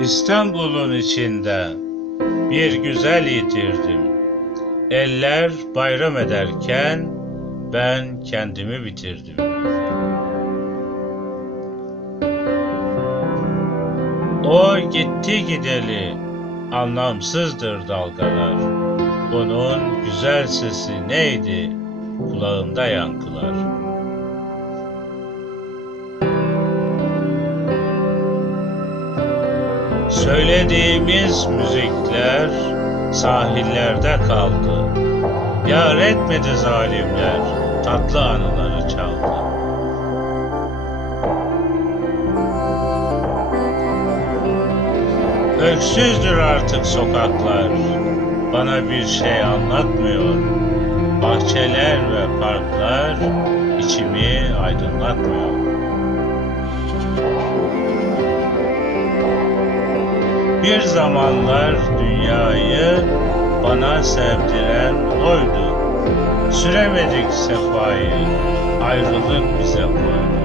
İstanbul'un içinde bir güzel yitirdim. Eller bayram ederken ben kendimi bitirdim. O gitti gideli anlamsızdır dalgalar. Onun güzel sesi neydi kulağımda yankılar. Söylediğimiz müzikler sahillerde kaldı. Yar etmedi zalimler, tatlı anıları çaldı. Öksüzdür artık sokaklar, bana bir şey anlatmıyor. Bahçeler ve parklar içimi aydınlatmıyor. Bir zamanlar dünyayı bana sevdiren oydu. Süremedik sefayı, ayrılık bize koydu.